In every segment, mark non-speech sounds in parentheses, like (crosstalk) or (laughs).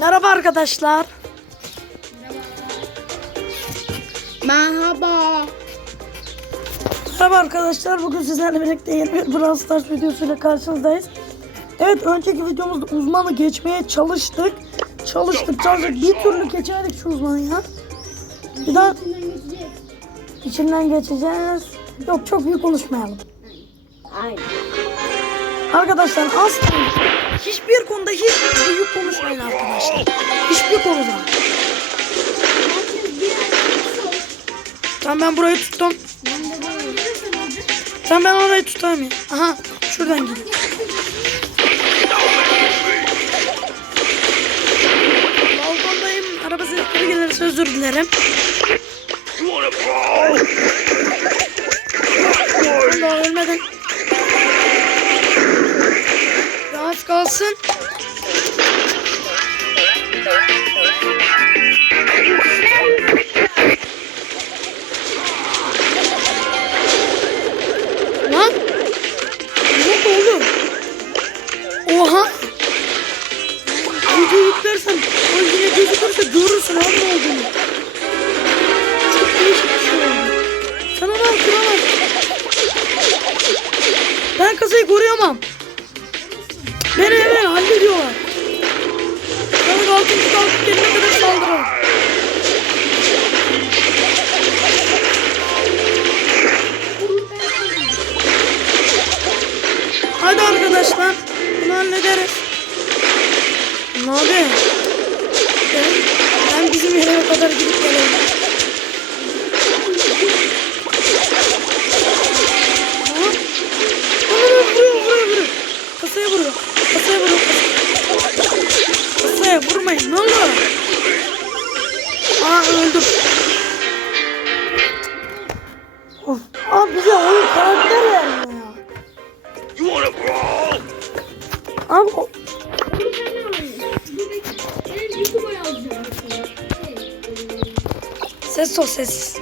Merhaba arkadaşlar. Merhaba. Merhaba arkadaşlar. Bugün sizlerle birlikte yeni bir Brawl Stars videosuyla karşınızdayız. Evet önceki videomuzda uzmanı geçmeye çalıştık. Çalıştık çalıştık. Bir türlü geçemedik şu uzmanı ya. Bir daha içinden geçeceğiz. Yok çok büyük konuşmayalım. Aynen. Arkadaşlar aslında hiçbir konuda hiç büyük konuşmayın arkadaşlar. Hiçbir konuda. Tamam ben burayı tuttum. Tamam ben orayı tutayım ya. Aha şuradan gidiyor. Balkondayım. Araba sesleri gelirse özür dilerim. Kalsın. Lan. Ne oldu? Oha. Video yüklersen o yine gözükürse görürsün abi ne olduğunu. Ne abi? Ben, ben bizim yere kadar gidip. Ana, vuruyor vuruyor vuruyor. Kasaya vuruyor. Kasaya vuruyor. Kasaya vurmayın ne olur. Aa öldüm. Of. Abi bize oyun karakter vermiyor ya. Abi ses o ses.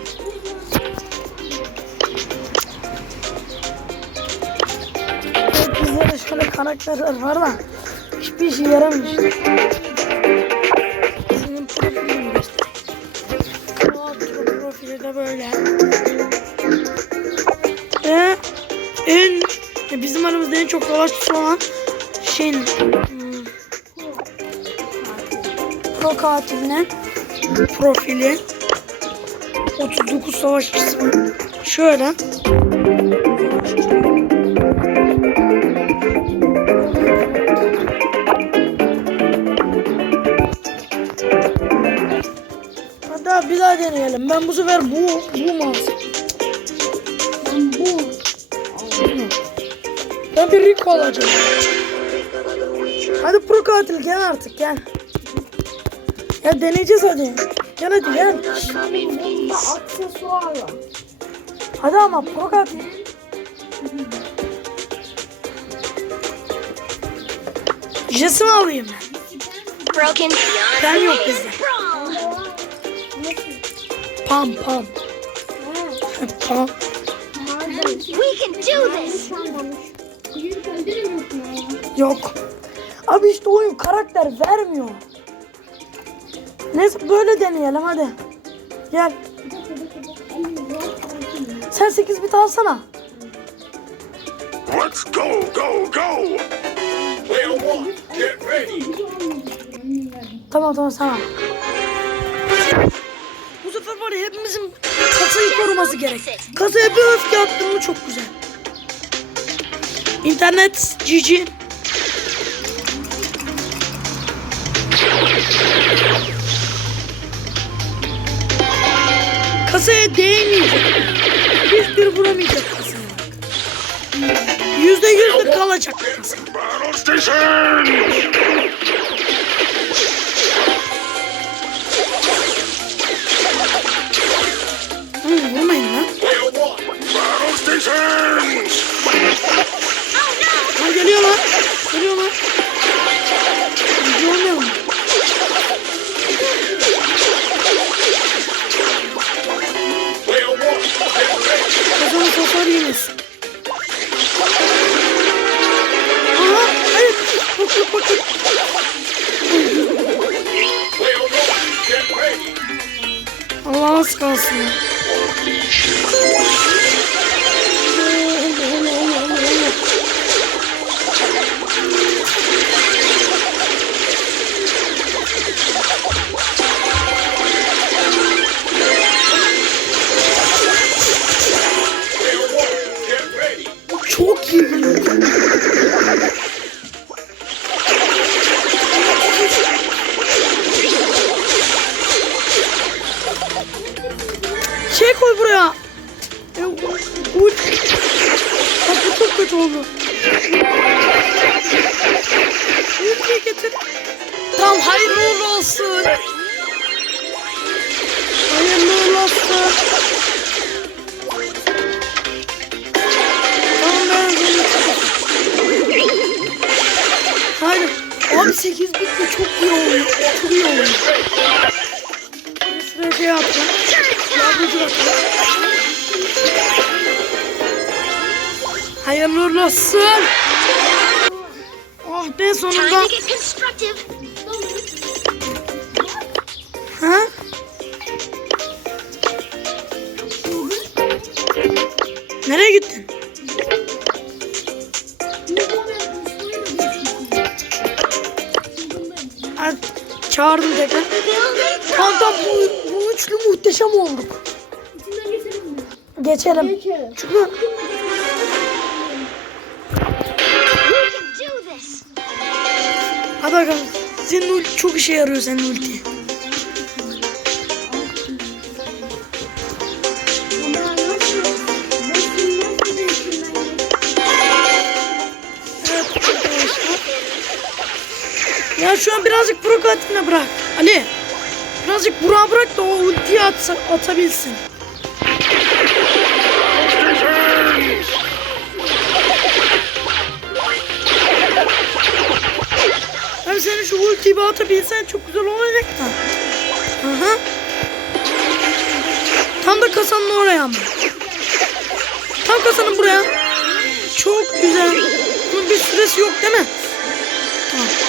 Evet, Bizde de şöyle karakterler var da hiçbir işe yaramıyor. Senin profilini göstereyim. Aa, pro- profili de böyle. Ve en bizim aramızda en çok savaşçısı olan şeyin hmm, pro katilinin profili 39 savaşçısı var. Şöyle. Hatta bir daha deneyelim. Ben bu sefer bu bu mouse. Ben bu. Ben bir Rico alacağım. Hadi pro katil gel artık gel. Ya deneyeceğiz hadi. Hadi gel. Bunda aksesuar var. Hadi ama katil. Jesse mi alayım ben? Broken Ben yok bizde. Pam pam. Pam. We can do this. Yok. Abi işte oyun karakter vermiyor. Neyse böyle deneyelim hadi. Gel. Sen 8 bit alsana. Let's go, go, go! Player one, get ready! Tamam tamam tamam. Bu sefer var ya hepimizin kasayı koruması gerek. Kasaya bir öfke attın mı çok güzel. İnternet GG. Kasaya değmeyecek. Hiçbir vuramayacak kasaya. Yüzde yüz de kalacak! Hı, vurmayın lan. Lan geliyorlar. Geliyorlar. 8 bitti çok iyi oldu. Çok iyi oldu. Şuraya şey yapacağım. Yardımcı bakalım. Hayırlı olsun. Oh be sonunda. Ha? Nereye gittin? Çağırdım tekrar. Tamam bu, bu üçlü muhteşem olduk. Geçelim. Çünkü hadi bakalım. Senin ulti çok işe yarıyor senin ulti. Ya şu an birazcık Burak atına bırak. Ali. Birazcık Burak'a bırak da o ultiyi atsa, atabilsin. Hem senin şu ultiyi atabilsen çok güzel olacak da. Aha. Tam da kasanın oraya ama. Tam kasanın buraya. Çok güzel. Bunun bir süresi yok değil mi? Tamam.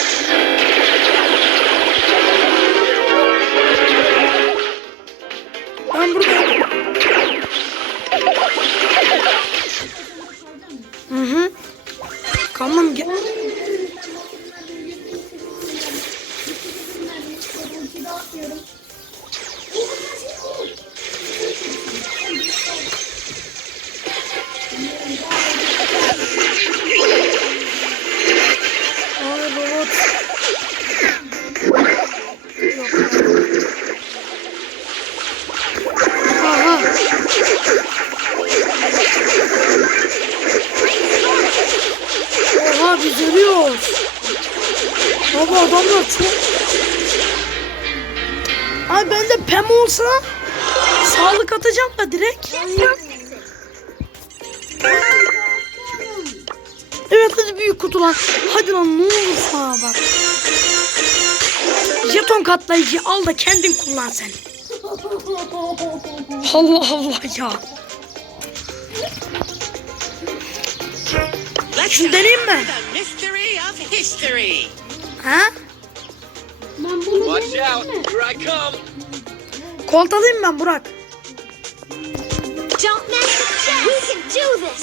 Pem olsa sağlık atacağım da direkt. Evet hadi büyük kutular. Hadi lan ne olursa bak. Jeton katlayıcı al da kendin kullan sen. (laughs) Allah Allah ya. Şunu deneyeyim mi? Ha? Ben bunu Watch out, here I come. Kolt alayım ben Burak. Don't mess with Jess. We can do this.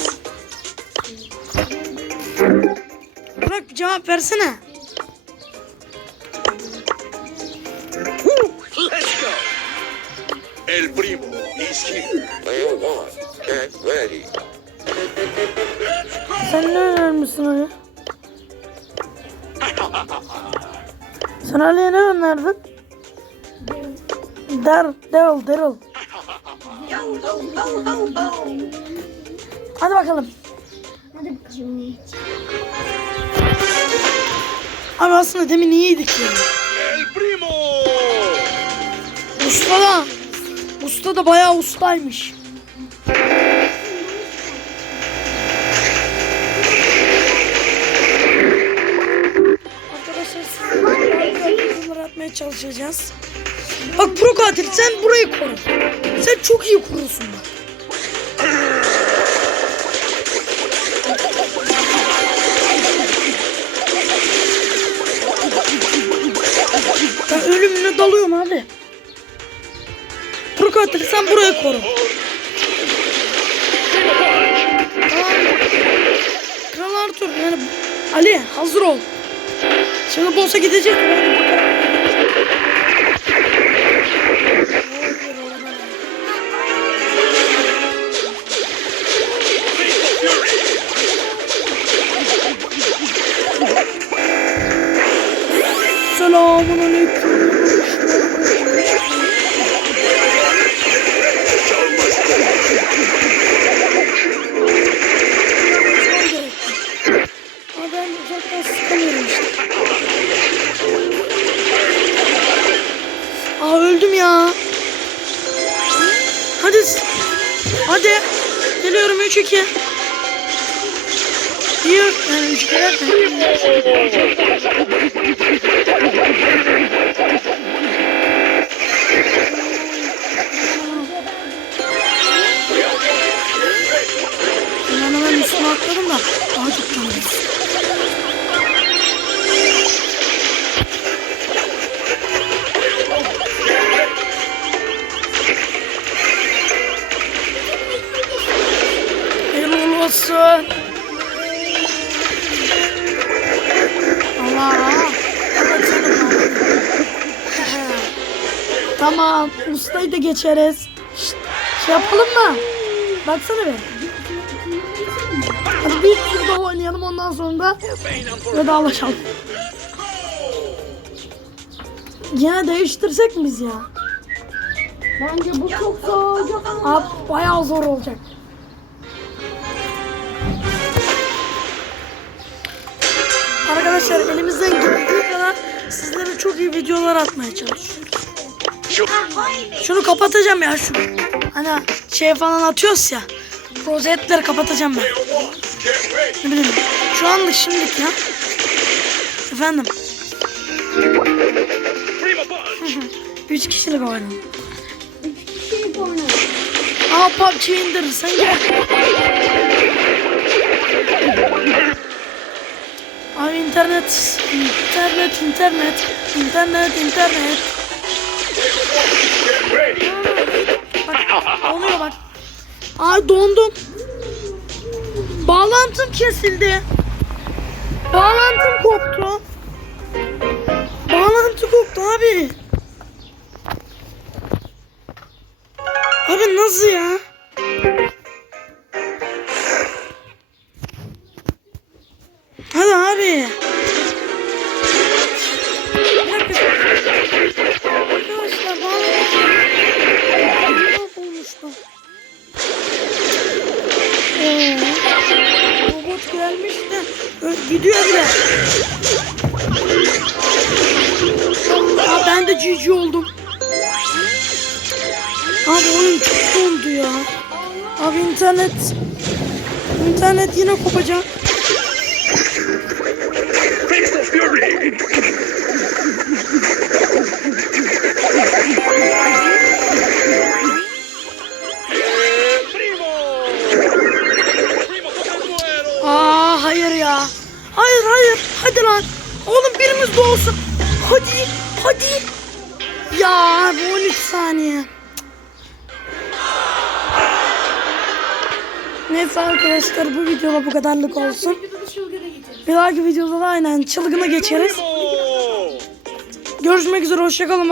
Burak bir cevap versene. Let's go. El primo is here. Player one, get ready. Sen ne önermişsin Ali? (laughs) Sen Ali'ye ne önerdin? Der, Daryl, Daryl. Hadi bakalım. Hadi bakalım. Abi aslında demin iyiydik ya. El primo. Usta da. Usta da bayağı ustaymış. Bak pro katil sen burayı koru. Sen çok iyi kurusun bak. Ben ölümüne dalıyorum abi. Pro katil sen burayı koru. Kral Arthur yani Ali hazır ol. Şimdi boss'a gidecek. Selamun aleyküm. Ama işte. Aa öldüm ya. Hadi. Hadi. Geliyorum 3 2. Bir, yani 3 2 derken. Olsun. Allah. tamam. Ustayı da geçeriz. Şşt, şey yapalım mı? Baksana bir. Hadi bir tur daha oynayalım ondan sonra da vedalaşalım. Yine değiştirsek mi biz ya? Bence bu çok zor olacak. Abi bayağı zor olacak. Arkadaşlar elimizden geldiği kadar sizlere çok iyi videolar atmaya çalışıyoruz. Şu Şunu kapatacağım ya şu. Hani şey falan atıyoruz ya. Rozetleri kapatacağım ben. Ne bileyim. Şu anlık şimdilik ya. Efendim. Üç kişilik oyun. Şey oynar. Aa PUBG indirirsen gel. Abi internet, internet, internet, internet, internet. Bak oluyor bak. Ay dondum. Bağlantım kesildi. Bağlantım koptu. Bağlantı koptu abi. Abi nasıl ya? Gelmiş de gidiyor bile. Aa, ben de GG oldum. Abi oyun çok dondu ya. Abi internet internet yine kopacak. Hayır hayır. Hadi lan. Oğlum birimiz de olsun. Hadi. Hadi. Ya bu 13 saniye. Neyse arkadaşlar bu videoda bu kadarlık olsun. Bir dahaki videoda da aynen çılgına geçeriz. Görüşmek üzere hoşçakalın.